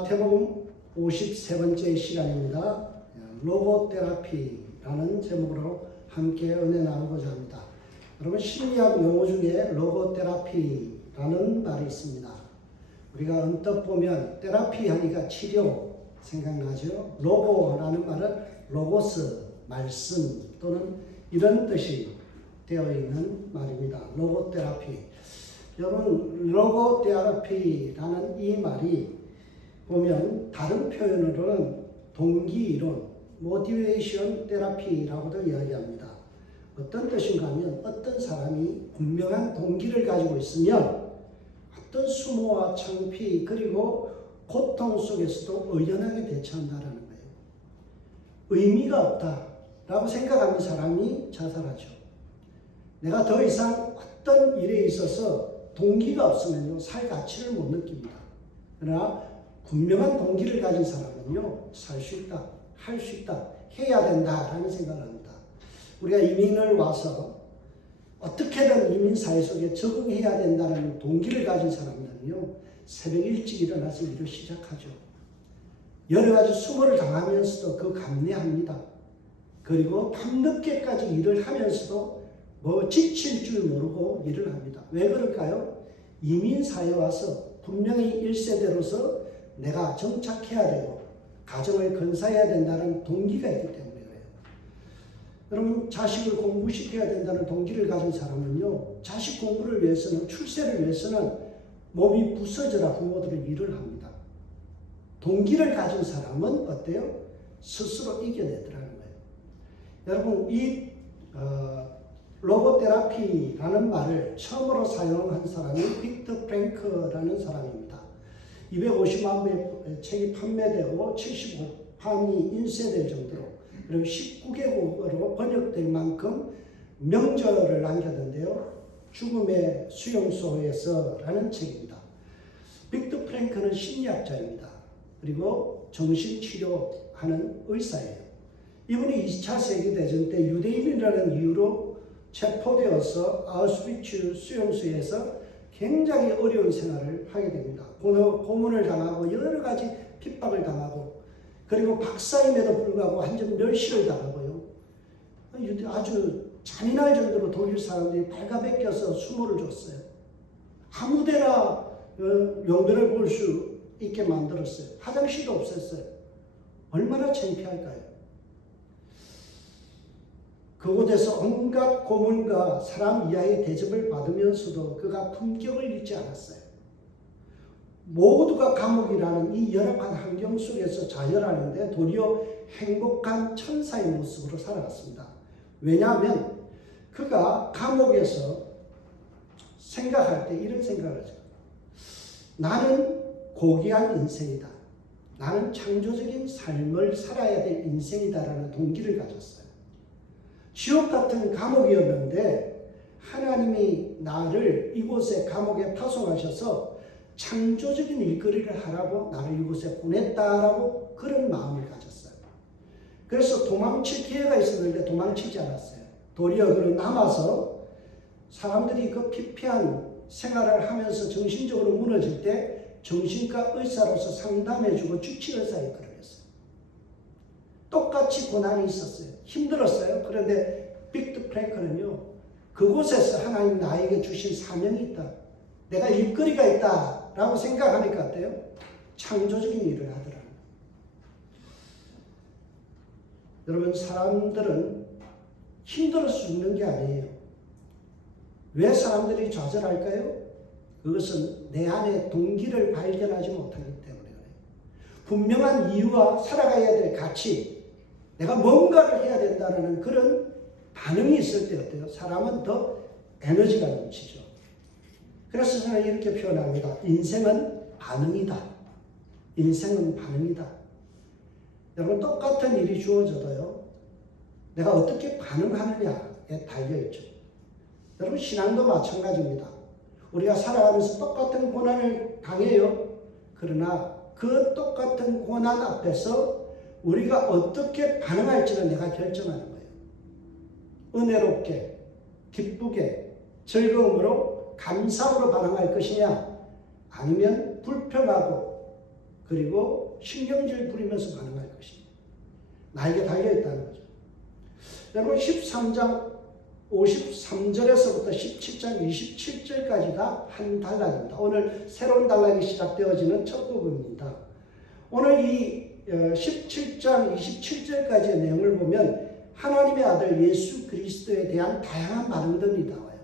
마태복음 53번째 시간입니다. 로고테라피라는 제목으로 함께 은혜 나누고자 합니다. 여러분, 심리학 용어 중에 로고테라피라는 말이 있습니다. 우리가 언뜻 보면 테라피 하니까 치료 생각나죠? 로고라는 말은 로고스, 말씀 또는 이런 뜻이 되어 있는 말입니다. 로고테라피. 여러분, 로고테라피라는 이 말이 보면 다른 표현으로는 동기이론, 모티베이션 테라피라고도 이야기합니다. 어떤 뜻인가 하면 어떤 사람이 분명한 동기를 가지고 있으면 어떤 수모와 창피 그리고 고통 속에서도 의연하게 대처한다는 거예요. 의미가 없다라고 생각하는 사람이 자살하죠. 내가 더 이상 어떤 일에 있어서 동기가 없으면요, 살 가치를 못 느낍니다. 그러나 분명한 동기를 가진 사람은요, 살 수 있다, 할 수 있다, 해야 된다라는 생각을 합니다. 우리가 이민을 와서 어떻게든 이민사회 속에 적응해야 된다는 동기를 가진 사람들은요, 새벽 일찍 일어나서 일을 시작하죠. 여러 가지 수모를 당하면서도 그 감내합니다. 그리고 밤늦게까지 일을 하면서도 지칠 줄 모르고 일을 합니다. 왜 그럴까요? 이민사회에 와서 분명히 1세대로서 내가 정착해야 되고 가정을 건사해야 된다는 동기가 있기 때문에 그래요. 여러분, 자식을 공부시켜야 된다는 동기를 가진 사람은요, 자식 공부를 위해서는, 출세를 위해서는 몸이 부서져라 부모들은 일을 합니다. 동기를 가진 사람은 어때요? 스스로 이겨내더라는 거예요. 여러분, 이 로고테라피라는 말을 처음으로 사용한 사람이 빅터 프랭크라는 사람입니다. 250만 부의 책이 판매되고 75판이 인쇄될 정도로, 그리고 19개국어로 번역될 만큼 명저를 남겼는데요. 죽음의 수용소에서라는 책입니다. 빅터 프랭크는 심리학자입니다. 그리고 정신치료하는 의사예요. 이분이 2차 세계대전 때 유대인이라는 이유로 체포되어서 아우슈비츠 수용소에서 굉장히 어려운 생활을 하게 됩니다. 고문을 당하고 여러 가지 핍박을 당하고, 그리고 박사임에도 불구하고 완전 멸시를 당하고요. 아주 잔인할 정도로 독일 사람들이 발가벗겨서 수모를 줬어요. 아무데나 용변을 볼 수 있게 만들었어요. 화장실도 없었어요. 얼마나 창피할까요? 그곳에서 온갖 고문과 사람 이하의 대접을 받으면서도 그가 품격을 잃지 않았어요. 모두가 감옥이라는 이 열악한 환경 속에서 자멸하는데 도리어 행복한 천사의 모습으로 살아갔습니다. 왜냐하면 그가 감옥에서 생각할 때 이런 생각을 하죠. 나는 고귀한 인생이다. 나는 창조적인 삶을 살아야 될 인생이다라는 동기를 가졌어요. 지옥 같은 감옥이었는데 하나님이 나를 이곳에 감옥에 파송하셔서 창조적인 일거리를 하라고 나를 이곳에 보냈다라고 그런 마음을 가졌어요. 그래서 도망칠 기회가 있었는데 도망치지 않았어요. 도리어 그는 남아서 사람들이 그 피폐한 생활을 하면서 정신적으로 무너질 때 정신과 의사로서 상담해주고 주치의사에 끌어냈어요. 똑같이 고난이 있었어요. 힘들었어요. 그런데 빅터 프랭크는요, 그곳에서 하나님 나에게 주신 사명이 있다, 내가 일거리가 있다 라고 생각하니까 어때요? 창조적인 일을 하더라고요. 여러분, 사람들은 힘들어서 죽는 게 아니에요. 왜 사람들이 좌절할까요? 그것은 내 안에 동기를 발견하지 못하기 때문에 그래요. 분명한 이유와 살아가야 될 가치, 내가 뭔가를 해야 된다는 그런 반응이 있을 때 어때요? 사람은 더 에너지가 넘치죠. 그래서 저는 이렇게 표현합니다. 인생은 반응이다. 인생은 반응이다. 여러분, 똑같은 일이 주어져도요, 내가 어떻게 반응하느냐에 달려있죠. 여러분, 신앙도 마찬가지입니다. 우리가 살아가면서 똑같은 고난을 당해요. 그러나 그 똑같은 고난 앞에서 우리가 어떻게 반응할지는 내가 결정하는 거예요. 은혜롭게, 기쁘게, 즐거움으로, 감사함으로 반응할 것이냐, 아니면 불평하고 그리고 신경질 부리면서 반응할 것입니다. 나에게 달려있다는 거죠. 여러분 13장 53절에서부터 17장 27절까지가 한 단락입니다. 오늘 새로운 단락이 시작되어지는 첫 부분입니다. 오늘 이 17장 27절까지의 내용을 보면 하나님의 아들 예수 그리스도에 대한 다양한 반응들이 나와요.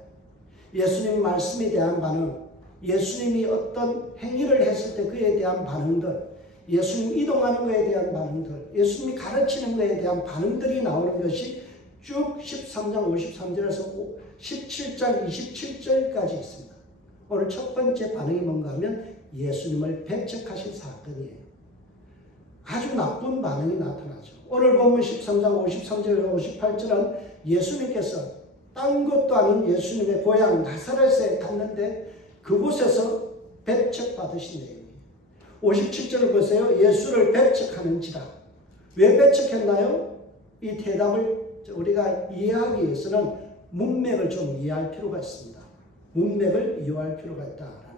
예수님 말씀에 대한 반응, 예수님이 어떤 행위를 했을 때 그에 대한 반응들, 예수님 이동하는 것에 대한 반응들, 예수님이 가르치는 것에 대한 반응들이 나오는 것이 쭉 13장 53절에서 17장 27절까지 있습니다. 오늘 첫 번째 반응이 뭔가 하면 예수님을 배척하신 사건이에요. 아주 나쁜 반응이 나타나죠. 오늘 보면 13장 53절 58절은 예수님께서 딴 것도 아닌 예수님의 고향 나사렛에 갔는데 그곳에서 배척받으신 내용이에요. 57절을 보세요. 예수를 배척하는지라. 왜 배척했나요? 이 대답을 우리가 이해하기 위해서는 문맥을 좀 이해할 필요가 있습니다. 문맥을 이해할 필요가 있다라는 거예요.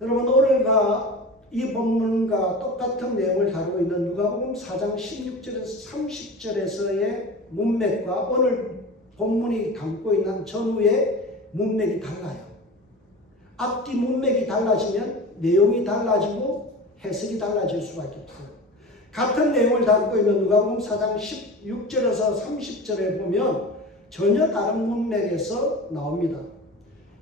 여러분 오늘과 이 본문과 똑같은 내용을 다루고 있는 누가복음 4장 16절에서 30절에서의 문맥과 오늘 본문이 담고 있는 전후의 문맥이 달라요. 앞뒤 문맥이 달라지면 내용이 달라지고 해석이 달라질 수밖에 없어요. 같은 내용을 담고 있는 누가복음 4장 16절에서 30절에 보면 전혀 다른 문맥에서 나옵니다.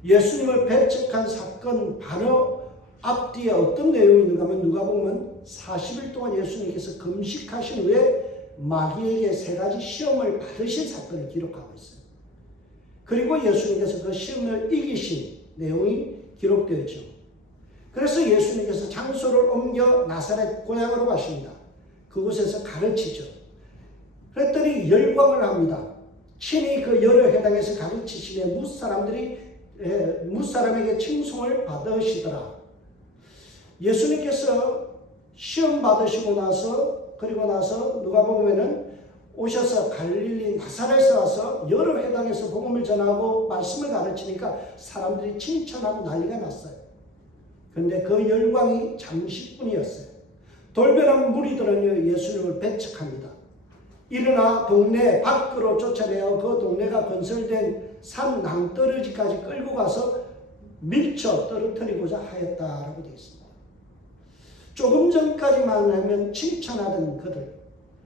예수님을 배척한 사건 바로 앞뒤에 어떤 내용이 있는가 하면 누가복음은 40일 동안 예수님께서 금식하신 후에 마귀에게 3가지 시험을 받으신 사건을 기록하고 있어요. 그리고 예수님께서 그 시험을 이기신 내용이 기록되어 있죠. 그래서 예수님께서 장소를 옮겨 나사렛 고향으로 가십니다. 그곳에서 가르치죠. 그랬더니 열광을 합니다. 친히 그 여러 회당에서 가르치시며 무사람에게 칭송을 받으시더라. 예수님께서 시험 받으시고 나서 그리고 나서 누가복음에는 오셔서 갈릴리 나사렛에 와서 여러 회당에서 복음을 전하고 말씀을 가르치니까 사람들이 칭찬하고 난리가 났어요. 그런데 그 열광이 잠시뿐이었어요. 돌변한 무리들은 예수님을 배척합니다. 일어나 동네 밖으로 쫓아내어 그 동네가 건설된 산 낭떠러지까지 끌고 가서 밀쳐 떨어뜨리고자 하였다라고 되어 있습니다. 조금 전까지만 하면 칭찬하던 그들,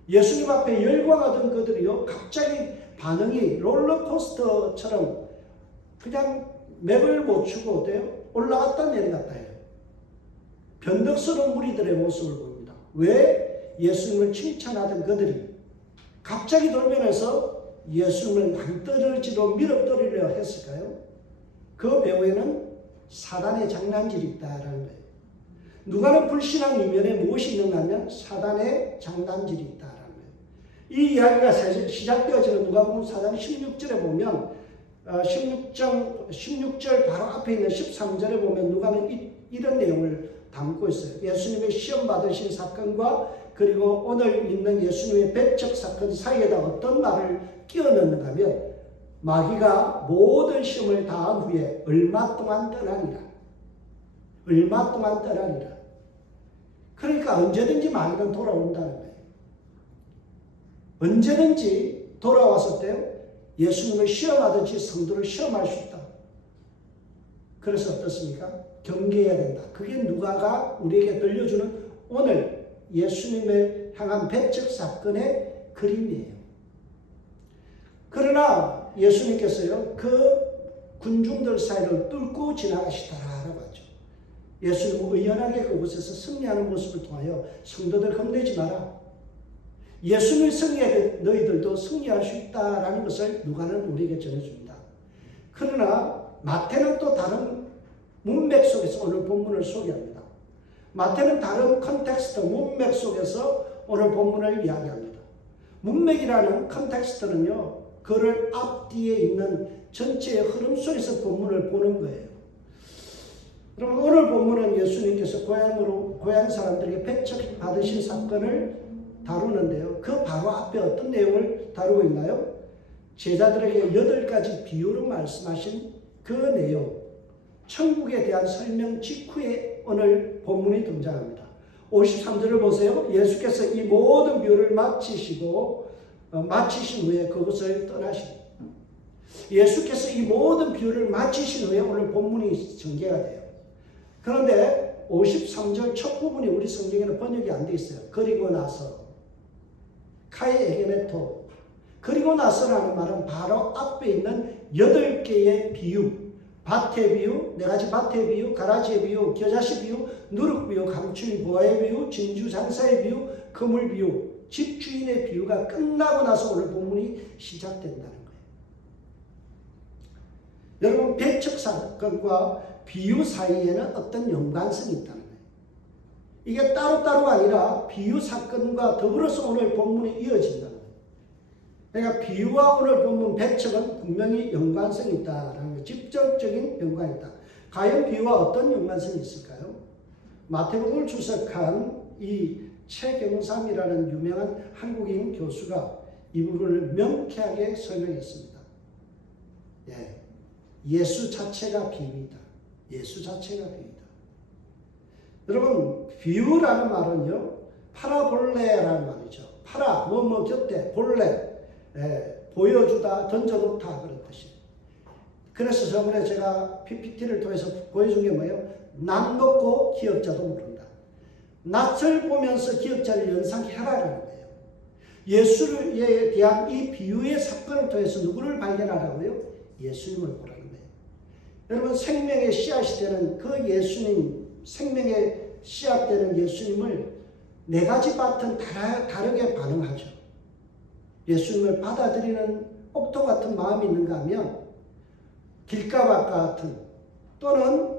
예수님 앞에 열광하던 그들이요, 갑자기 반응이 롤러코스터처럼 그냥 맥을 못 추고 어때요? 올라갔다 내려갔다 해요. 변덕스러운 무리들의 모습을 보입니다. 왜? 예수님을 칭찬하던 그들이 갑자기 돌변해서 예수님을 낭떠러지로 밀어버리려 했을까요? 그 배후에는 사단의 장난질이 있다라는 거예요. 누가는 불신앙 이면에 무엇이 있는가 하면 사단의 장난질이 있다라는 거예요. 이 이야기가 시작되어지는 누가복음 4장 16절에 보면 16절 바로 앞에 있는 13절에 보면 누가는 이런 내용을 담고 있어요. 예수님의 시험 받으신 사건과 그리고 오늘 있는 예수님의 배척 사건 사이에다 어떤 말을 끼워 넣는가 하면 마귀가 모든 시험을 다한 후에 얼마 동안 떠나니라. 얼마 동안 떠나니라. 그러니까 언제든지 마귀는 돌아온다는 거예요. 언제든지 돌아왔을 때 예수님을 시험하듯이 성도를 시험할 수 있다. 그래서 어떻습니까? 경계해야 된다. 그게 누가가 우리에게 들려주는 오늘 예수님을 향한 배척 사건의 그림이에요. 그러나 예수님께서요, 그 군중들 사이를 뚫고 지나가시더라라고 하죠. 예수님은 의연하게 그곳에서 승리하는 모습을 통하여 성도들 겁내지 마라. 예수님이 승리해 너희들도 승리할 수 있다라는 것을 누가는 우리에게 전해줍니다. 그러나 마태는 또 다른 문맥 속에서 오늘 본문을 소개합니다. 마태는 다른 컨텍스트, 문맥 속에서 오늘 본문을 이야기합니다. 문맥이라는 컨텍스트는요, 그를 앞뒤에 있는 전체의 흐름 속에서 본문을 보는 거예요. 여러분, 오늘 본문은 예수님께서 고향 사람들에게 배척받으신 사건을 다루는데요. 그 바로 앞에 어떤 내용을 다루고 있나요? 제자들에게 8가지 비유로 말씀하신 그 내용, 천국에 대한 설명 직후에 오늘 본문이 등장합니다. 53절을 보세요. 예수께서 이 모든 비유를 마치신 후에 그것을 떠나십니다. 예수께서 이 모든 비유를 마치신 후에 오늘 본문이 전개가 돼요. 그런데 53절 첫 부분이 우리 성경에는 번역이 안 돼 있어요. 그리고 나서 카이 에게네토, 그리고 나서라는 말은 바로 앞에 있는 8개의 비유, 밭의 비유, 4가지 밭의 비유, 가라지의 비유, 겨자씨 비유, 누룩 비유, 감추인 보아의 비유, 진주 장사의 비유, 그물 비유, 집주인의 비유가 끝나고 나서 오늘 본문이 시작된다는 거예요. 여러분, 배척 사건과 비유 사이에는 어떤 연관성이 있다는 거예요. 이게 따로따로가 아니라 비유 사건과 더불어서 오늘 본문이 이어진다는 거예요. 그러니까 비유와 오늘 본문 배척은 분명히 연관성이 있다라는 거예요. 직접적인 연관이 있다. 과연 비유와 어떤 연관성이 있을까요? 마태복음을 주석한 이 최경삼이라는 유명한 한국인 교수가 이 부분을 명쾌하게 설명했습니다. 예수 자체가 비유이다. 예수 자체가 비유이다. 여러분, 비유라는 말은요, 파라볼레라는 말이죠. 파라, 뭐뭐 곁에, 볼레, 보여주다, 던져놓다, 그런 뜻이에요. 그래서 저번에 제가 PPT를 통해서 보여준 게 뭐예요? 낯 놓고 기억자도 모른다. 낯을 보면서 기억자를 연상해라라는 거예요. 예수에 대한 이 비유의 사건을 통해서 누구를 발견하라고요? 예수님을 보라는 거예요. 여러분, 생명의 씨앗이 되는 그 예수님, 생명의 씨앗 되는 예수님을 4가지 밭은 다르게 반응하죠. 예수님을 받아들이는 옥토 같은 마음이 있는가 하면 길가밭과 같은, 또는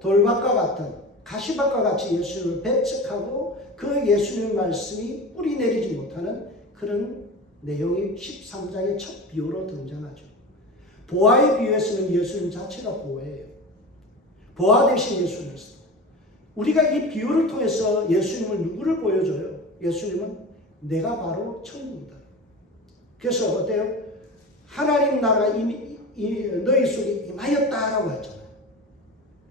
돌밭과 같은, 가시밭과 같이 예수님을 배척하고 그 예수님 말씀이 뿌리 내리지 못하는 그런 내용이 13장의 첫 비유로 등장하죠. 보아의 비유에서는 예수님 자체가 보아예요. 보아 대신 예수 그리스도. 우리가 이 비유를 통해서 예수님을 누구를 보여줘요? 예수님은 내가 바로 천국이다. 그래서 어때요? 하나님 나라가 이미 너희 속에 임하였다라고 했잖아요.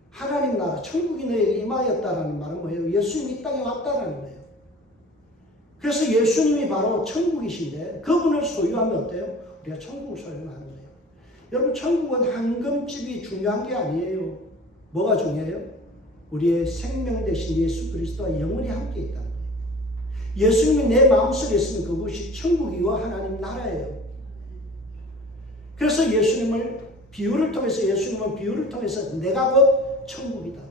하나님 나라, 천국이 너희에게 임하였다라는 말은 뭐예요? 예수님이 이 땅에 왔다라는 거예요. 그래서 예수님이 바로 천국이신데 그분을 소유하면 어때요? 우리가 천국을 소유하는 거예요. 여러분, 천국은 황금집이 중요한 게 아니에요. 뭐가 중요해요? 우리의 생명 대신 예수 그리스도와 영원히 함께 있다는 거예요. 예수님이 내 마음속에 있으면 그것이 천국이고 하나님 나라예요. 그래서 예수님은 비유를 통해서 내가 곧 천국이다.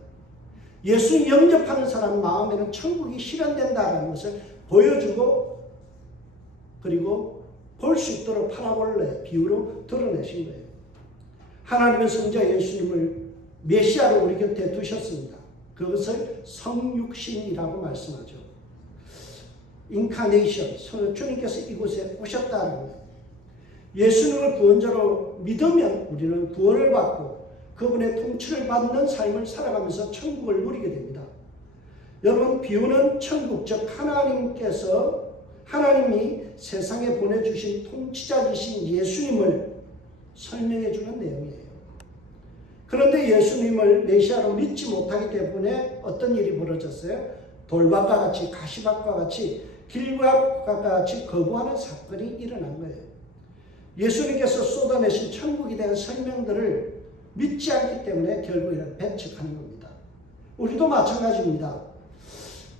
예수님 영접하는 사람 마음에는 천국이 실현된다는 것을 보여주고, 그리고 볼 수 있도록 파라볼레, 비유로 드러내신 거예요. 하나님의 성자 예수님을 메시아로 우리 곁에 두셨습니다. 그것을 성육신이라고 말씀하죠. 인카네이션, 주님께서 이곳에 오셨다는 거예요. 예수님을 구원자로 믿으면 우리는 구원을 받고 그분의 통치를 받는 삶을 살아가면서 천국을 누리게 됩니다. 여러분, 비유는 천국, 즉 하나님이 세상에 보내주신 통치자이신 예수님을 설명해 주는 내용이에요. 그런데 예수님을 메시아로 믿지 못하기 때문에 어떤 일이 벌어졌어요? 돌밭과 같이, 가시밭과 같이, 길밭과 같이 거부하는 사건이 일어난 거예요. 예수님께서 쏟아내신 천국에 대한 설명들을 믿지 않기 때문에 결국에는 배척하는 겁니다. 우리도 마찬가지입니다.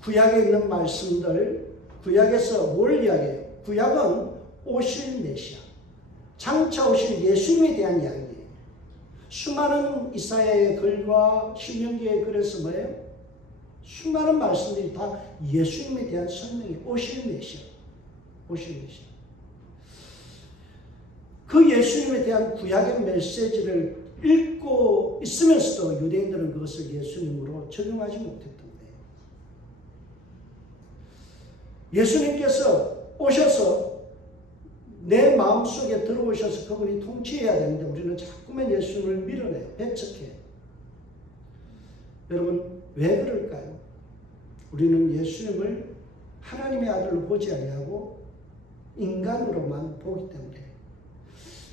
구약에 있는 말씀들, 구약에서 뭘 이야기해요? 구약은 오실 메시아, 장차 오실 예수님에 대한 이야기예요. 수많은 이사야의 글과 신명기의 글에서 뭐예요? 수많은 말씀들이 다 예수님에 대한 설명이에요. 오실 메시아. 그 예수님에 대한 구약의 메시지를 읽고 있으면서도 유대인들은 그것을 예수님으로 적용하지 못했던 거예요. 예수님께서 오셔서 내 마음속에 들어오셔서 그분이 통치해야 되는데 우리는 자꾸만 예수님을 밀어내요. 배척해요. 여러분, 왜 그럴까요? 우리는 예수님을 하나님의 아들로 보지 아니하고 인간으로만 보기 때문에.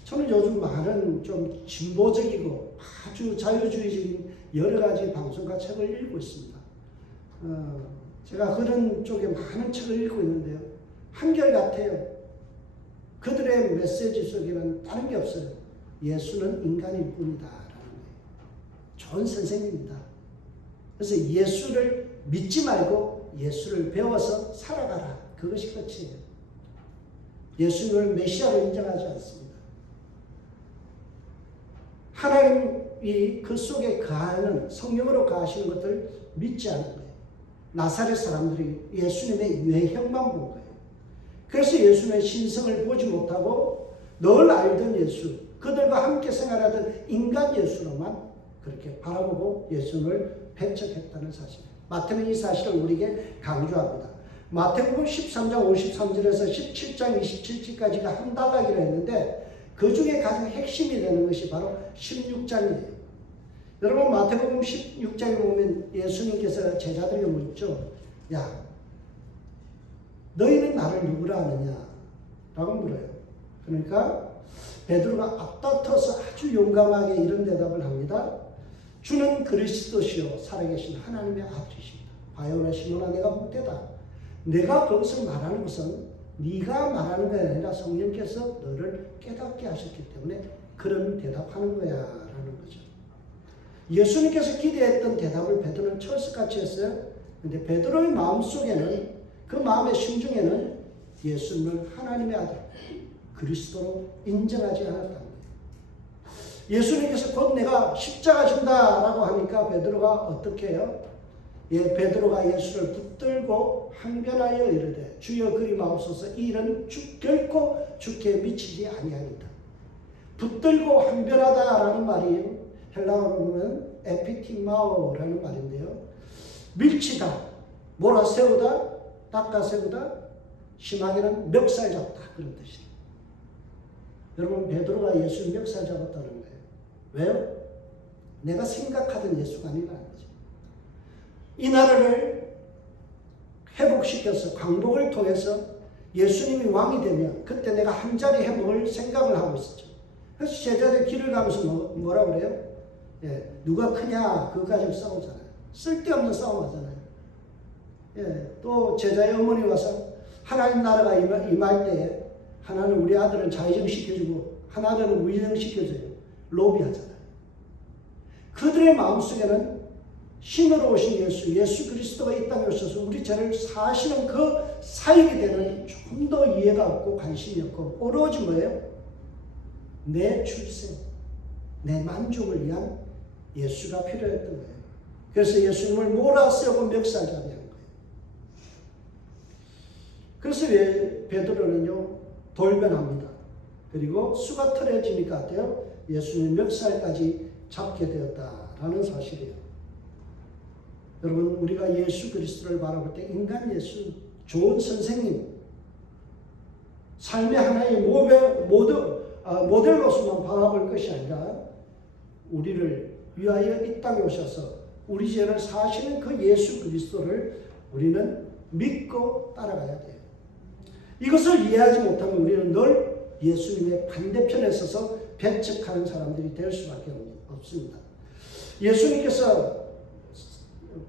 저는 요즘 많은 좀 진보적이고 아주 자유주의적인 여러 가지 방송과 책을 읽고 있습니다. 제가 그런 쪽에 많은 책을 읽고 있는데요. 한결같아요. 그들의 메시지 속에는 다른 게 없어요. 예수는 인간일 뿐이다 라는 거예요. 좋은 선생님입니다. 그래서 예수를 믿지 말고 예수를 배워서 살아가라. 그것이 끝이에요. 예수님을 메시아로 인정하지 않습니다. 하나님이 그 속에 거하는 성령으로 거하시는 것을 믿지 않는 거예요. 나사렛 사람들이 예수님의 외형만 본 거예요. 그래서 예수님의 신성을 보지 못하고 늘 알던 예수, 그들과 함께 생활하던 인간 예수로만 그렇게 바라보고 예수님을 배척했다는 사실이에요. 마태는 이 사실을 우리에게 강조합니다. 마태복음 13장 53절에서 17장 27절까지가 한 단락이라 했는데 그 중에 가장 핵심이 되는 것이 바로 16장이에요. 여러분 마태복음 16장에 보면 예수님께서 제자들에게 묻죠. 야, 너희는 나를 누구라 하느냐? 라고 물어요. 그러니까 베드로가 앞다퉈서 아주 용감하게 이런 대답을 합니다. 주는 그리스도시요 살아계신 하나님의 아들이십니다. 바요나 시몬아 내가 묻되다. 내가 그것을 말하는 것은 네가 말하는 것이 아니라 성령께서 너를 깨닫게 하셨기 때문에 그런 대답하는 거야 라는 거죠. 예수님께서 기대했던 대답을 베드로는 철석같이 했어요. 그런데 베드로의 마음속에는 그 마음의 심중에는 예수님을 하나님의 아들 그리스도로 인정하지 않았다는 거예요. 예수님께서 곧 내가 십자가 진다라고 하니까 베드로가 어떻게 해요? 베드로가 예수를 붙들고 항변하여 이르되 주여 그리 마옵소서 이 일은 결코 주께 미치지 아니하리다. 붙들고 항변하다라는 말이 헬라어로 보면 에피티마오라는 말인데요. 밀치다, 몰아세우다, 닦아세우다, 심하게는 멱살 잡다 그런 뜻이에요. 여러분 베드로가 예수를 멱살 잡았다는 거예요. 왜요? 내가 생각하던 예수가 아니라는 거죠. 이 나라를 회복시켜서 광복을 통해서 예수님이 왕이 되면 그때 내가 한 자리 해먹을 생각을 하고 있었죠. 그래서 제자들 길을 가면서 뭐라 그래요? 누가 크냐 그거 가지고 싸우잖아요. 쓸데없는 싸움 하잖아요. 또 제자의 어머니 와서 하나님 나라가 임할 때에 하나는 우리 아들은 자의정시켜주고 하나는 우의정시켜줘요. 로비하잖아요. 그들의 마음속에는 신으로 오신 예수 그리스도가 이 땅에 오셔서 우리 죄를 사시는 그 사역에 대한 좀 더 이해가 없고 관심이 없고 오로지 뭐예요? 내 출세, 내 만족을 위한 예수가 필요했던 거예요. 그래서 예수님을 몰아세우고 멱살잡이 한 거예요. 그래서 베드로는요 돌변합니다. 그리고 수가 틀어지니까 어때요? 예수님 멱살까지 잡게 되었다라는 사실이에요. 여러분 우리가 예수 그리스도를 바라볼 때 인간 예수, 좋은 선생님, 삶의 하나의 모델로서만 바라볼 것이 아니라 우리를 위하여 이 땅에 오셔서 우리 죄를 사시는 그 예수 그리스도를 우리는 믿고 따라가야 돼요. 이것을 이해하지 못하면 우리는 늘 예수님의 반대편에 서서 배척하는 사람들이 될 수밖에 없습니다. 예수님께서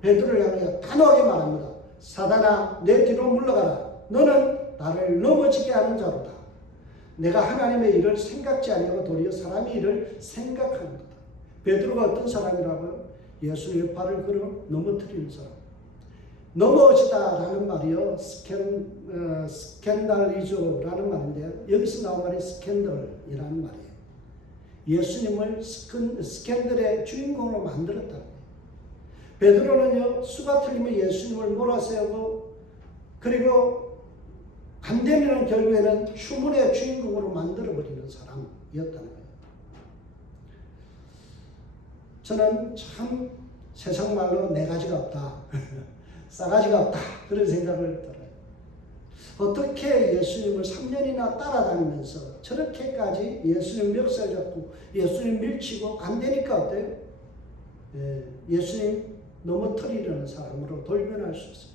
베드로를 향해 단호하게 말합니다. 사단아 내 뒤로 물러가라. 너는 나를 넘어지게 하는 자로다. 내가 하나님의 일을 생각지 아니하고 도리어 사람의 일을 생각하는 거다. 베드로가 어떤 사람이라고요? 예수님의 발을 걸어 넘어뜨리는 사람. 넘어지다라는 말이요. 스캔달리조라는 말인데요. 여기서 나온 말이 스캔들이라는 말이에요. 예수님을 스캔들의 주인공으로 만들었다는 거예요. 베드로는요. 수가 틀리면 예수님을 몰아세우고 그리고 안 되면 결국에는 추문의 주인공으로 만들어버리는 사람이었다는 거예요. 저는 참 세상 말로 네 가지가 없다. 싸가지가 없다. 그런 생각을 들어요. 어떻게 예수님을 3년이나 따라다니면서 저렇게까지 예수님 멱살 잡고 예수님 밀치고 안 되니까 어때요? 예수님 넘어뜨리려는 사람으로 돌변할 수 있을까?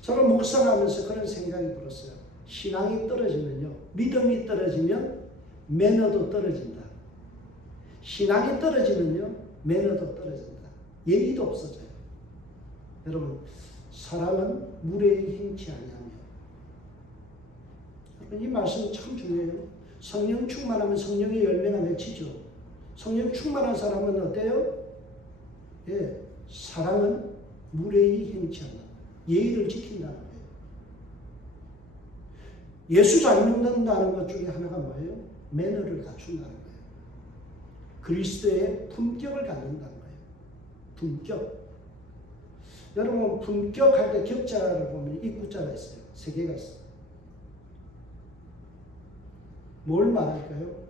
저는 묵상하면서 그런 생각이 들었어요. 신앙이 떨어지면요. 믿음이 떨어지면 매너도 떨어진다. 신앙이 떨어지면요. 매너도 떨어진다. 예의도 없어져요. 여러분, 사랑은 무례히 행치 아니하며. 이 말씀 참 중요해요. 성령 충만하면 성령의 열매가 맺히죠. 성령 충만한 사람은 어때요? 예, 사랑은 무례히 행치 않는다. 예의를 지킨다는 거예요. 예수 잘 믿는다는 것 중에 하나가 뭐예요? 매너를 갖춘다는 거예요. 그리스도의 품격을 갖는다는 거예요. 품격. 여러분, 품격할 때 격자를 보면 입구자가 있어요. 3개가 있어요. 뭘 말할까요?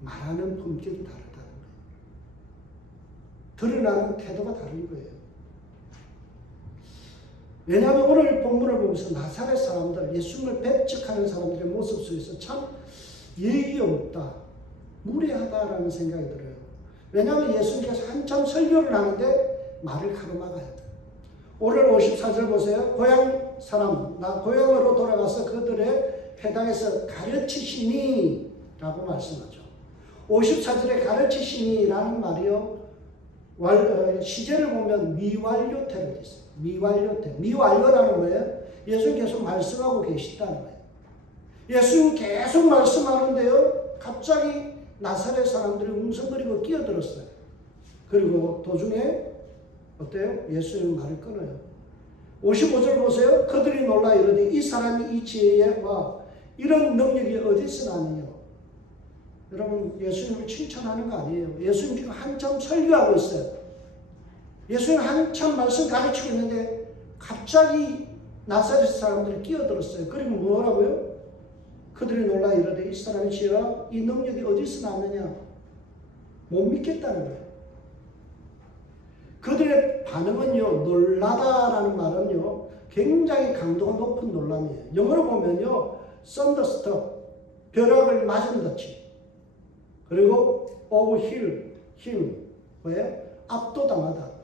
말하는 품격이 다르다는 거예요. 드러나는 태도가 다른 거예요. 왜냐하면 오늘 본문을 보면서 나사렛 사람들, 예수님을 배척하는 사람들의 모습 속에서 참 예의 없다, 무례하다라는 생각이 들어요. 왜냐하면 예수님께서 한참 설교를 하는데 말을 가로막아야 돼요. 오늘 54절 보세요. 고향 사람, 나 고향으로 돌아가서 그들의 회당에서 가르치시니 라고 말씀하죠. 54절에 가르치시니라는 말이요, 시제를 보면 미완료태로 되어 있어요. 미완료태. 미완료라는 거예요. 예수님 계속 말씀하고 계시다는 거예요. 예수님 계속 말씀하는데요, 갑자기 나사렛 사람들이 웅성거리고 끼어들었어요. 그리고 도중에 어때요? 예수님 말을 끊어요. 55절 보세요. 그들이 놀라 이르되 이 사람이 이 지혜와 이런 능력이 어디서 나느냐. 여러분, 예수님을 칭찬하는 거 아니에요. 예수님 지금 한참 설교하고 있어요. 예수님 한참 말씀 가르치고 있는데 갑자기 나사렛 사람들이 끼어들었어요. 그리고 뭐라고요? 그들이 놀라 이르되 이 사람이 지혜와 이 능력이 어디서 나느냐. 못 믿겠다는 거예요. 그들의 반응은요, 놀라다라는 말은요, 굉장히 강도가 높은 놀람이에요. 영어로 보면요, thunderstruck, 벼락을 맞은 듯이. 그리고 overwhelm, 뭐예요? 압도당하다.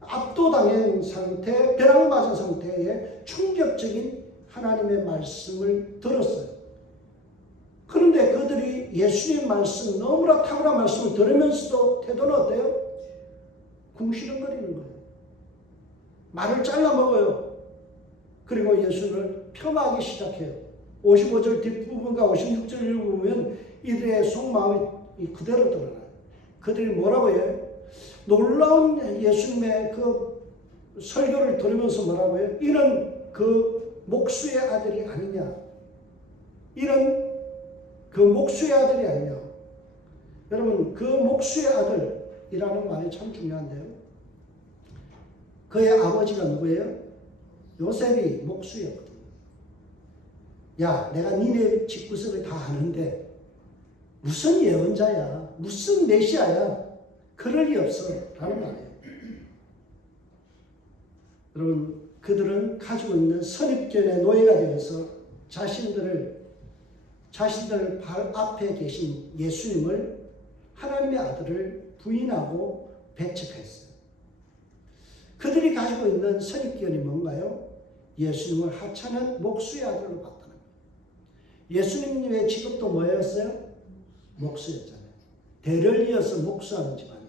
압도당한 상태, 벼락 맞은 상태에 충격적인 하나님의 말씀을 들었어요. 그런데 그들이 예수님의 말씀, 너무나 탁월한 말씀을 들으면서도 태도는 어때요? 궁시렁거리는 거예요. 말을 잘라먹어요. 그리고 예수를 폄하하기 시작해요. 55절 뒷부분과 56절을 보면 이들의 속마음이 그대로 드러나요. 그들이 뭐라고 해요? 놀라운 예수님의 그 설교를 들으면서 뭐라고 해요? 이는 그 목수의 아들이 아니냐. 이는 그 목수의 아들이 아니냐. 여러분, 그 목수의 아들이라는 말이 참 중요한데요. 그의 아버지가 누구예요? 요셉이 목수였거든요. 야, 내가 니네 집구석을 다 아는데 무슨 예언자야, 무슨 메시아야, 그럴 리 없어 라는 말이에요. 여러분, 그들은 가지고 있는 선입견의 노예가 되어서 자신들 발 앞에 계신 예수님을, 하나님의 아들을 부인하고 배척했어요. 그들이 가지고 있는 선입견이 뭔가요? 예수님을 하찮은 목수의 아들로 봤다는 거예요. 예수님의 직업도 뭐였어요? 목수였잖아요. 대를 이어서 목수하는 집안이에요.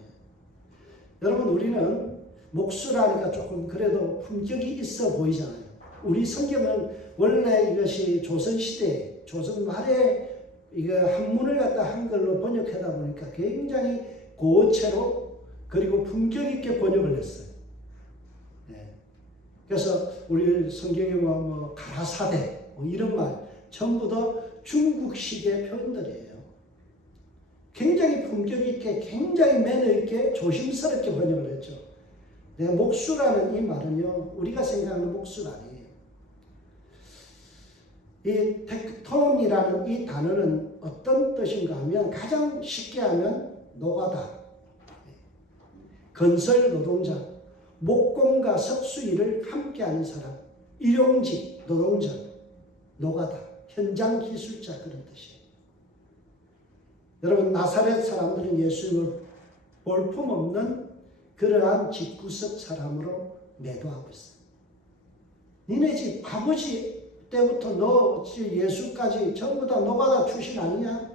여러분, 우리는 목수라니까 조금 그래도 품격이 있어 보이잖아요. 우리 성경은 원래 이것이 조선시대, 조선 말에 이거 한문을 갖다 한글로 번역하다 보니까 굉장히 고어체로 그리고 품격 있게 번역을 했어요. 네. 그래서 우리 성경에 뭐 가라사대 이런 말 전부 다 중국식의 표현들이에요. 굉장히 품격 있게, 굉장히 매너 있게, 조심스럽게 번역을 했죠. 네, 목수라는 이 말은요, 우리가 생각하는 목수가 아니에요. 이 텍톤이라는 이 단어는 어떤 뜻인가 하면, 가장 쉽게 하면 노가다, 건설 노동자, 목공과 석수 일을 함께하는 사람, 일용직 노동자, 노가다, 현장 기술자, 그런 뜻이에요. 여러분, 나사렛 사람들은 예수님을 볼품없는 그러한 집구석 사람으로 매도하고 있어요. 니네 집 아버지 때부터 너 예수까지 전부 다 노가다 출신 아니냐?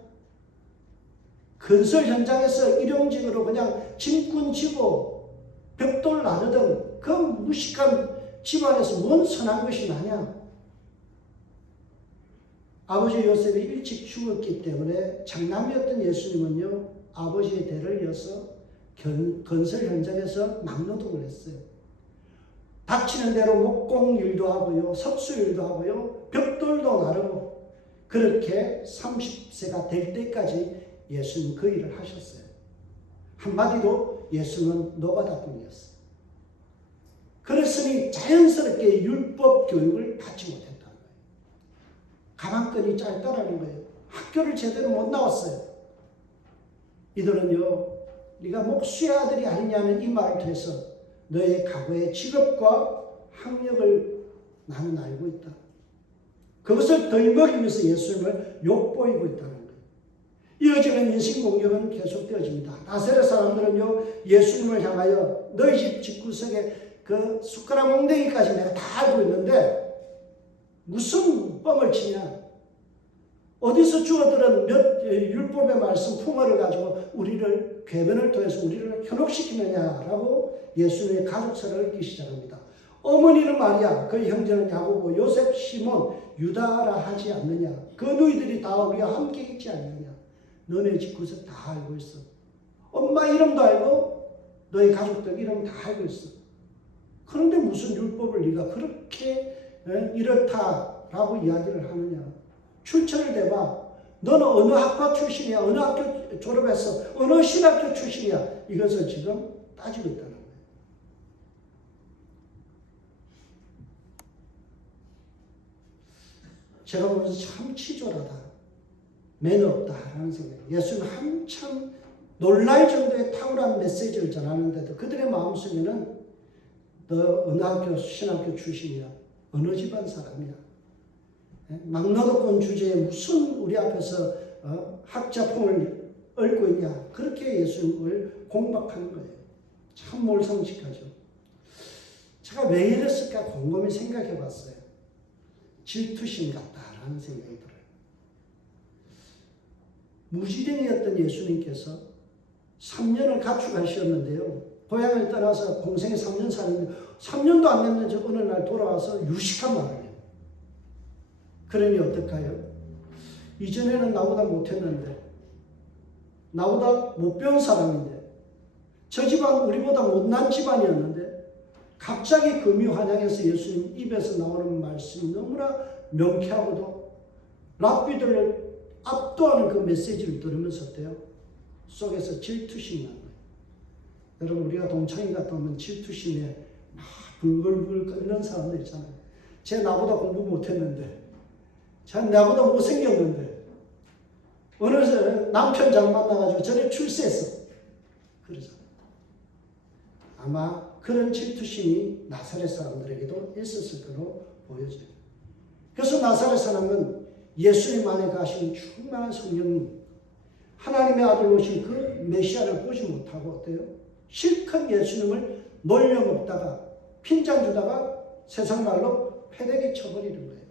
건설 현장에서 일용직으로 그냥 짐꾼 지고 벽돌 나르던 그 무식한 집안에서 뭔 선한 것이 나냐? 아버지 요셉이 일찍 죽었기 때문에 장남이었던 예수님은요, 아버지의 대를 이어서 건설 현장에서 막노동을 했어요. 닥치는 대로 목공 일도 하고요, 석수 일도 하고요, 벽돌도 나르고, 그렇게 30세가 될 때까지 예수님 그 일을 하셨어요. 한마디로 예수는 노가다꾼이었어요. 그랬으니 자연스럽게 율법 교육을 받지 못했다는 거예요. 가방끈이 짧다라는 거예요. 학교를 제대로 못 나왔어요. 이들은요, 네가 목수의 아들이 아니냐는 이 말을 통해서 너의 과거의 직업과 학력을 나는 알고 있다. 그것을 덜먹이면서 예수님을 욕보이고 있다는 거예요. 이어지는 인신공격은 계속되어집니다. 나사렛 사람들은요, 예수님을 향하여 너희 집 집구석에 그 숟가락 몽댕이까지 내가 다 알고 있는데 무슨 뻥을 치냐? 어디서 주어들은 몇 율법의 말씀 풍어를 가지고 우리를 궤변을 통해서 우리를 현혹시키느냐라고 예수님의 가족사를 읽기 시작합니다. 어머니는 마리아, 그 형제는 야고보, 요셉, 시몬, 유다라 하지 않느냐? 그 너희들이 다 우리와 함께 있지 않느냐? 너네 집구석 다 알고 있어. 엄마 이름도 알고 너희 가족들 이름 다 알고 있어. 그런데 무슨 율법을 네가 그렇게 이렇다라고 이야기를 하느냐? 출처를 대봐. 너는 어느 학과 출신이야? 어느 학교 졸업했어? 어느 신학교 출신이야? 이것을 지금 따지고 있다는 거예요. 제가 보면서 참 치졸하다, 매너 없다라는 생각이에요. 예수는 한참 놀랄 정도의 탁월한 메시지를 전하는데도 그들의 마음속에는 너 어느 학교 신학교 출신이야? 어느 집안 사람이야? 막노동권 주제에 무슨 우리 앞에서 학자품을 얽고 있냐? 그렇게 예수님을 공박하는 거예요. 참 몰상식하죠. 제가 왜 이랬을까 곰곰이 생각해 봤어요. 질투심 같다라는 생각이 들어요. 무지랭이였던 예수님께서 3년을 가축하셨는데요. 고향을 떠나서 공생에 3년 사는데 3년도 안 됐는지 어느 날 돌아와서 유식한 말을 해요. 그러니 어떨까요? 이전에는 나보다 못했는데, 나보다 못 배운 사람인데, 저 집안 우리보다 못난 집안이었는데 갑자기 금유환양에서 예수님 입에서 나오는 말씀이 너무나 명쾌하고도 랍비들을 압도하는 그 메시지를 들으면서 어때요? 속에서 질투심이 나는 거예요. 여러분, 우리가 동창회 갔다 오면 질투심에 막 불글불 끓는 사람들 있잖아요. 쟤 나보다 공부 못했는데, 쟤 나보다 못생겼는데, 어느 남편 잘 만나가지고 전에 출세했어. 그러잖아요. 아마 그런 질투심이 나사렛 사람들에게도 있었을 거로 보여져요. 그래서 나사렛 사람은 예수님 안에 가신 충만한 성령님, 하나님의 아들 오신 그 메시아를 보지 못하고 어때요? 실컷 예수님을 놀려먹다가 핀잔 주다가 세상 말로 패대기 쳐버리는 거예요.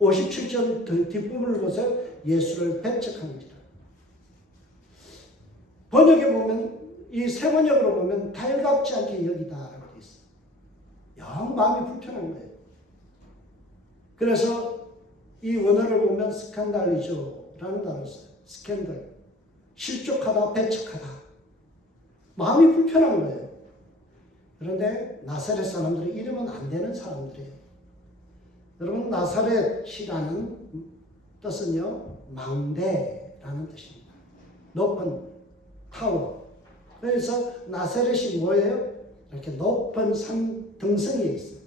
57절 뒷부분을 보세요. 예수를 배척하는지라. 번역에 보면, 이 새 번역으로 보면 달갑지 않게 여기다라고 되어 있어요. 영 마음이 불편한 거예요. 그래서 이 원어를 보면 스칸달리조라는 단어를 써요. 스캔들. 실족하다, 배척하다. 마음이 불편한 거예요. 그런데 나사렛 사람들이 이러면 안 되는 사람들이에요. 여러분, 나사렛이라는 뜻은요, 망대라는 뜻입니다. 높은 타워. 그래서 나사렛이 뭐예요? 이렇게 높은 산 등성이에 있어요.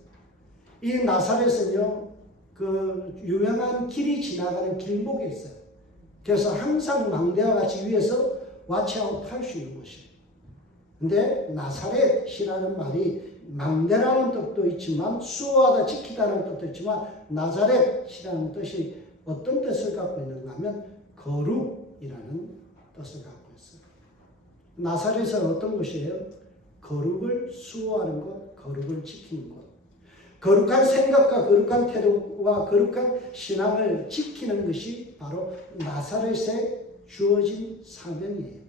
이 나사렛은요, 그 유명한 길이 지나가는 길목에 있어요. 그래서 항상 망대와 같이 위에서 와치아웃 할 수 있는 곳이에요. 근데 나사렛이라는 말이 망대라는 뜻도 있지만, 수호하다, 지키다는 뜻도 있지만, 나사렛이라는 뜻이 어떤 뜻을 갖고 있는가 하면 거룩이라는 뜻을 갖고 있어요. 나사렛은 어떤 곳이에요? 거룩을 수호하는 곳, 거룩을 지키는 곳. 거룩한 생각과 거룩한 태도와 거룩한 신앙을 지키는 것이 바로 나사렛의 주어진 사명이에요.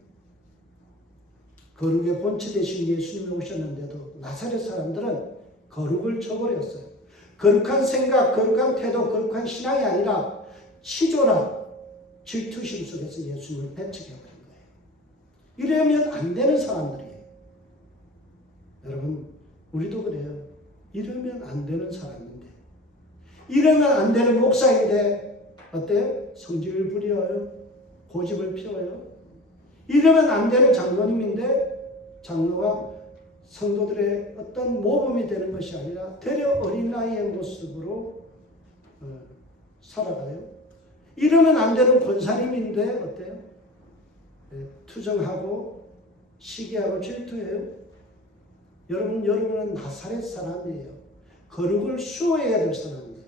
거룩의 본체 대신 예수님이 오셨는데도 나사렛 사람들은 거룩을 저버렸어요. 거룩한 생각, 거룩한 태도, 거룩한 신앙이 아니라 치졸한 질투심 속에서 예수님을 배척해버린 거예요. 이러면 안 되는 사람들이에요. 여러분, 우리도 그래요. 이러면 안 되는 사람인데, 이러면 안 되는 목사인데 어때요? 성질을 부려요. 고집을 피워요. 이러면 안 되는 장로님인데 장로가 성도들의 어떤 모범이 되는 것이 아니라 되려 어린아이의 모습으로 살아가요. 이러면 안 되는 권사님인데 어때요? 투정하고 시기하고 질투해요. 여러분은 나사렛 사람이에요. 거룩을 수호해야 될 사람이에요.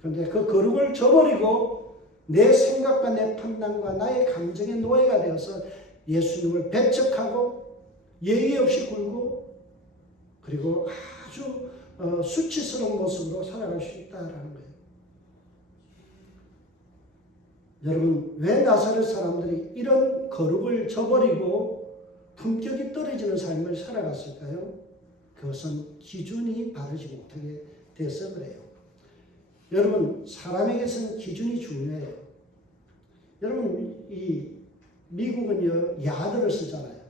그런데 그 거룩을 저버리고 내 생각과 내 판단과 나의 감정의 노예가 되어서 예수님을 배척하고 예의 없이 굴고 그리고 아주 수치스러운 모습으로 살아갈 수 있다라는 거예요. 여러분, 왜 나사렛 사람들이 이런 거룩을 저버리고 품격이 떨어지는 삶을 살아갔을까요? 그것은 기준이 바르지 못하게 돼서 그래요. 여러분, 사람에게서는 기준이 중요해요. 여러분, 이 미국은요, 야드를 쓰잖아요.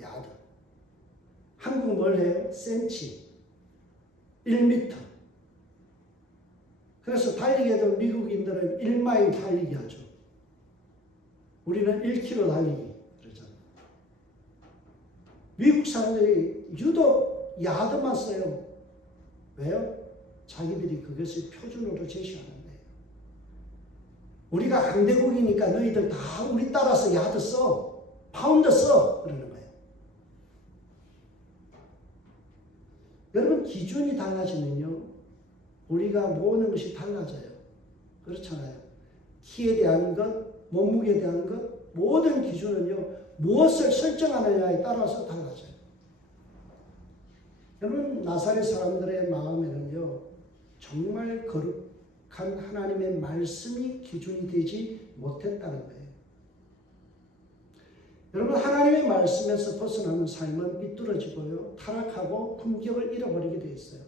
야드. 한국은 뭘 해요? 센치. 1m. 그래서 달리기에도 미국인들은 1마일 달리기 하죠. 우리는 1km 달리기 그러잖아요. 미국 사람들이 유독 야드만 써요. 왜요? 자기들이 그것을 표준으로 제시하는 거예요. 우리가 강대국이니까 너희들 다 우리 따라서 야드 써. 파운드 써. 그러는 거예요. 여러분, 기준이 달라지면요, 우리가 모으는 것이 달라져요. 그렇잖아요. 키에 대한 것, 몸무게에 대한 것, 모든 기준은요, 무엇을 설정하느냐에 따라서 달라져요. 여러분, 나사렛 사람들의 마음에는요, 정말 거룩한 하나님의 말씀이 기준이 되지 못했다는 거예요. 여러분, 하나님의 말씀에서 벗어나는 삶은 삐뚤어지고요, 타락하고 품격을 잃어버리게 되어 있어요.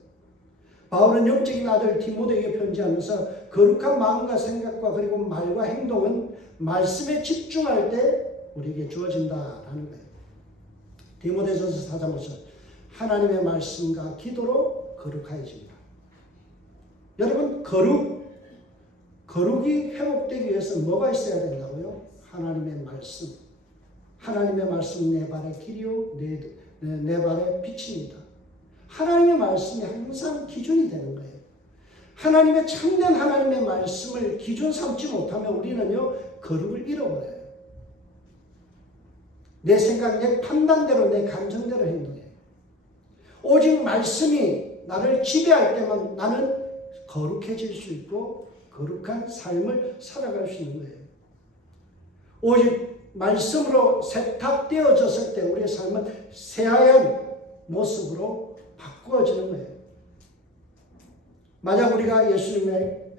바울은 영적인 아들 디모데에게 편지하면서 거룩한 마음과 생각과 그리고 말과 행동은 말씀에 집중할 때 우리에게 주어진다라는 거예요. 디모데전서 4장 5절, 하나님의 말씀과 기도로 거룩해집니다. 여러분, 거룩이 회복되기 위해서 뭐가 있어야 된다고요? 하나님의 말씀. 하나님의 말씀 내 발의 길이요 내 발의 빛입니다. 하나님의 말씀이 항상 기준이 되는 거예요. 하나님의 참된 하나님의 말씀을 기준 삼지 못하면 우리는요, 거룩을 잃어버려요. 내 생각, 내 판단대로, 내 감정대로 행동해요. 오직 말씀이 나를 지배할 때만 나는 거룩해질 수 있고 거룩한 삶을 살아갈 수 있는 거예요. 오직 말씀으로 세탁되어졌을 때 우리의 삶은 새하얀 모습으로 바꾸어지는 거예요. 만약 우리가 예수님을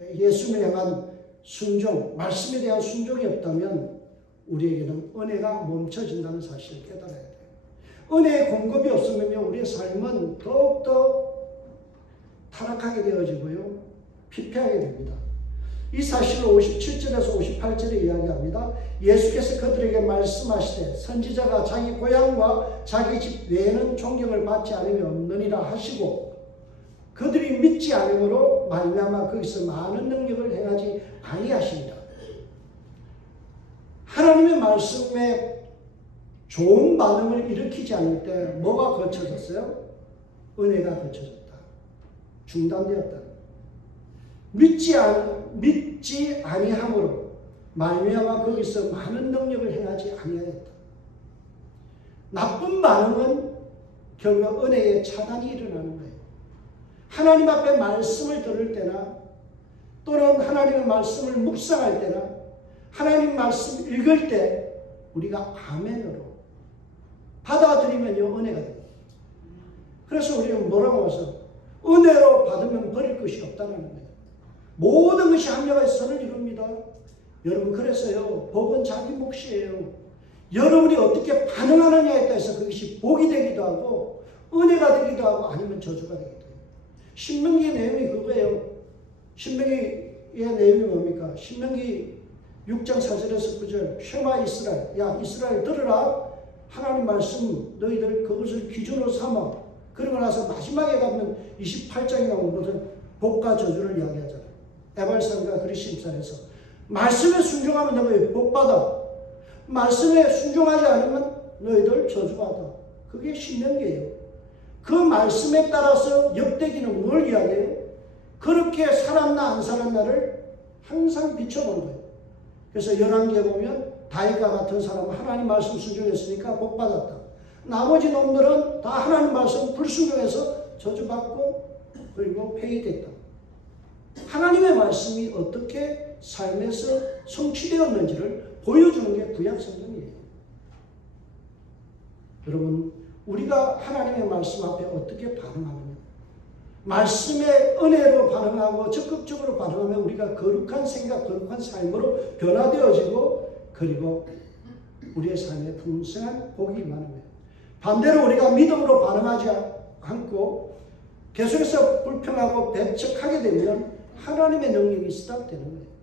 향한 순종, 말씀에 대한 순종이 없다면 우리에게는 은혜가 멈춰진다는 사실을 깨달아야 돼요. 은혜의 공급이 없으면 우리의 삶은 더욱더 타락하게 되어지고요, 피폐하게 됩니다. 이 사실을 57절에서 58절에 이야기합니다. 예수께서 그들에게 말씀하시되 선지자가 자기 고향과 자기 집 외에는 존경을 받지 않으면 없느니라 하시고 그들이 믿지 않음으로 말미암아 거기서 많은 능력을 행하지 아니하시니라. 하나님의 말씀에 좋은 반응을 일으키지 않을 때 뭐가 거쳐졌어요? 은혜가 거쳐졌다. 중단되었다. 믿지 아니함으로 말미암아 거기서 많은 능력을 행하지 아니하였다. 나쁜 반응은 결국 은혜의 차단이 일어나는 거예요. 하나님 앞에 말씀을 들을 때나 또는 하나님의 말씀을 묵상할 때나 하나님 말씀 읽을 때 우리가 아멘으로 받아들이면요, 은혜가 됩니다. 그래서 우리는 뭐라고 해서 은혜로 받으면 버릴 것이 없다는 거예요. 모든 것이 합력하여 선을 이룹니다. 여러분 그래서요, 복은 자기 몫이에요. 여러분이 어떻게 반응하느냐에 따라서 그것이 복이 되기도 하고 은혜가 되기도 하고 아니면 저주가 되기도 해요. 신명기의 내용이 그거예요. 신명기의 내용이 뭡니까? 신명기 6장 4절에서 9절 쉐마 이스라엘, 야 이스라엘 들으라, 하나님 말씀 너희들 그것을 기준으로 삼아. 그러고 나서 마지막에 가면 28장에 가면 무슨 복과 저주를 이야기하잖아요. 에발산과 그리심산에서 말씀에 순종하면 너희 복받아, 말씀에 순종하지 않으면 너희들 저주받아. 그게 신명기예요. 그 말씀에 따라서 역대기는 뭘 이야기해요? 그렇게 살았나 안 살았나를 항상 비춰본 거예요. 그래서 열왕기에 보면 다윗과 같은 사람은 하나님 말씀 순종했으니까 복받았다. 나머지 놈들은 다 하나님 말씀 불순종해서 저주받고 그리고 폐위됐다. 하나님의 말씀이 어떻게 삶에서 성취되었는지를 보여주는 게 구약성경이에요. 여러분, 우리가 하나님의 말씀 앞에 어떻게 반응하느냐? 말씀의 은혜로 반응하고 적극적으로 반응하면 우리가 거룩한 생각, 거룩한 삶으로 변화되어지고 그리고 우리의 삶에 풍성한 복이 임하는 거예요. 반대로 우리가 믿음으로 반응하지 않고 계속해서 불평하고 배척하게 되면 하나님의 능력이 스탑되는 거예요.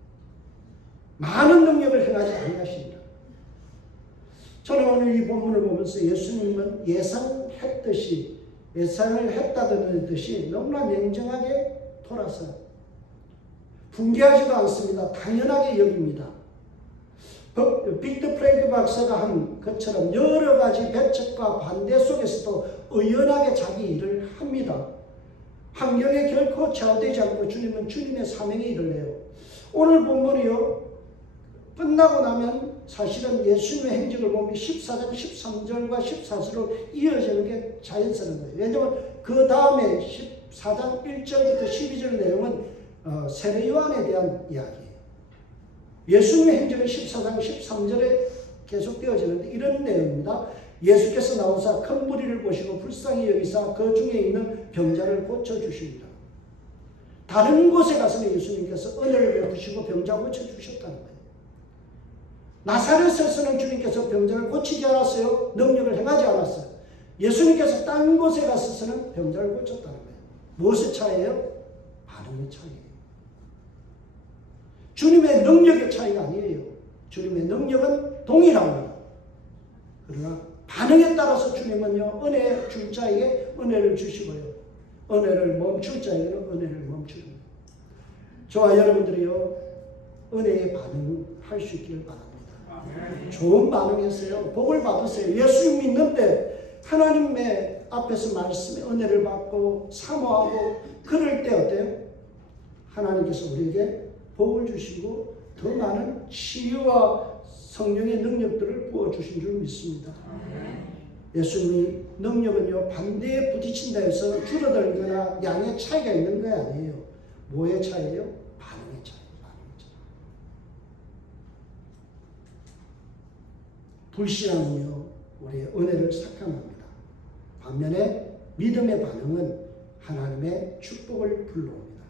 많은 능력을 행하지 아니하십니다. 저는 오늘 이 본문을 보면서 예수님은 예상을 했다는 듯이 너무나 냉정하게 돌아서요. 붕괴하지도 않습니다. 당연하게 여깁니다. 빅터 프랭크 박사가 한 것처럼 여러 가지 배척과 반대 속에서도 의연하게 자기 일을 합니다. 환경에 결코 좌우되지 않고 주님은 주님의 사명의 일을 해요. 오늘 본문이요, 끝나고 나면 사실은 예수님의 행적을 보면 14장 13절과 14절로 이어지는 게 자연스러운 거예요. 왜냐하면 그 다음에 14장 1절부터 12절 내용은 세례 요한에 대한 이야기예요. 예수님의 행적은 14장 13절에 계속되어지는데 이런 내용입니다. 예수께서 나오사 큰 무리를 보시고 불쌍히 여기사 그 중에 있는 병자를 고쳐주십니다. 다른 곳에 가서는 예수님께서 은혜를 베푸시고 병자 고쳐주셨다는 거예요. 나사렛에서는 주님께서 병자를 고치지 않았어요. 능력을 행하지 않았어요. 예수님께서 딴 곳에 가서는 병자를 고쳤다는 거예요. 무엇의 차이예요? 반응의 차이예요. 주님의 능력의 차이가 아니에요. 주님의 능력은 동일합니다. 그러나 반응에 따라서 주님은요, 은혜 줄 자에게 은혜를 주시고요, 은혜를 멈출 자에게는 은혜를 멈추는 거예요. 저와 여러분들이요, 은혜에 반응할 수 있기를 바랍니다. 좋은 반응했어요. 복을 받으세요. 예수 믿는데 하나님의 앞에서 말씀의 은혜를 받고 사모하고 그럴 때 어때요? 하나님께서 우리에게 복을 주시고 더 많은 치유와 성령의 능력들을 부어주신 줄 믿습니다. 예수님의 능력은요, 반대에 부딪힌다 해서 줄어들거나 양의 차이가 있는 거 아니에요. 뭐의 차이예요? 반응의 차이. 불신앙은요, 우리의 은혜를 삭감합니다. 반면에 믿음의 반응은 하나님의 축복을 불러옵니다.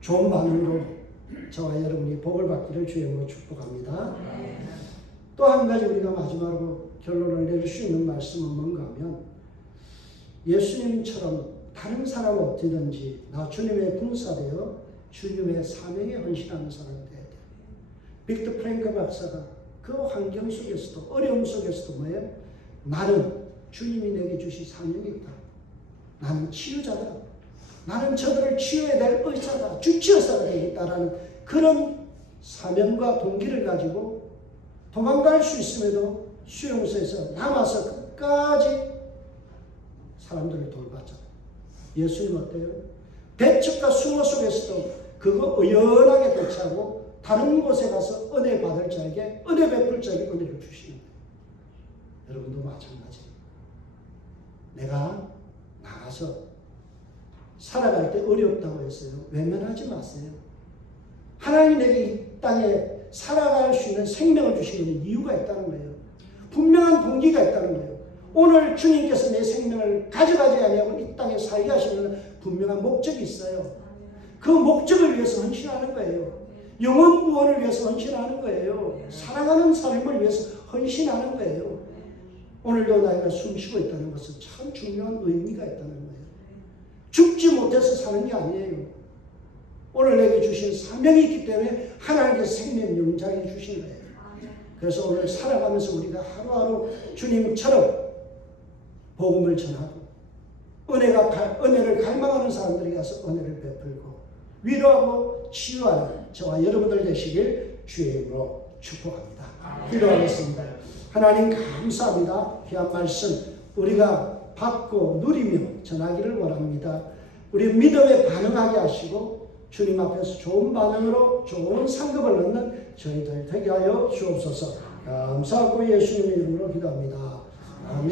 좋은 반응으로 저와 여러분이 복을 받기를 주님으로 축복합니다. 또 한 가지 우리가 마지막으로 결론을 내릴 수 있는 말씀은 뭔가 하면, 예수님처럼 다른 사람은 어떻게든지 나 주님의 군사되어 주님의 사명에 헌신하는 사람이 돼야 돼요. 빅터 프랭크 박사가 그 환경 속에서도, 어려움 속에서도 뭐예요? 나는 주님이 내게 주신 사명이 있다. 나는 치유자다. 나는 저들을 치유해야 될 의사다. 주치의사가 되겠다라는 그런 사명과 동기를 가지고 도망갈 수 있음에도 수용소에서 남아서 끝까지 사람들을 돌봤잖아요. 예수님 어때요? 배척과 수모 속에서도 그거 의연하게 대처하고 다른 곳에 가서 은혜 받을 자에게, 은혜 베풀 자에게 은혜를 주시는 거예요. 여러분도 마찬가지예요. 내가 나가서 살아갈 때 어렵다고 했어요. 외면하지 마세요. 하나님이 내게 이 땅에 살아갈 수 있는 생명을 주시는 이유가 있다는 거예요. 분명한 동기가 있다는 거예요. 오늘 주님께서 내 생명을 가져가지 아니하고 이 땅에 살게 하시는 분명한 목적이 있어요. 그 목적을 위해서 헌신하는 거예요. 영혼 구원을 위해서 헌신하는 거예요. 살아가는 삶을 위해서 헌신하는 거예요. 오늘도 나이가 숨쉬고 있다는 것은 참 중요한 의미가 있다는 거예요. 죽지 못해서 사는 게 아니에요. 오늘 내게 주신 사명이 있기 때문에 하나님께서 생명 영장해 주신 거예요. 그래서 오늘 살아가면서 우리가 하루하루 주님처럼 복음을 전하고 은혜를 갈망하는 사람들이 가서 은혜를 베풀고 위로하고 치유하는 저와 여러분들 되시길 주의 이름으로 축복합니다. 기도하겠습니다. 하나님 감사합니다. 귀한 말씀 우리가 받고 누리며 전하기를 원합니다. 우리 믿음에 반응하게 하시고 주님 앞에서 좋은 반응으로 좋은 상급을 얻는 저희들 되게 하여 주옵소서. 감사하고 예수님의 이름으로 기도합니다. 아멘.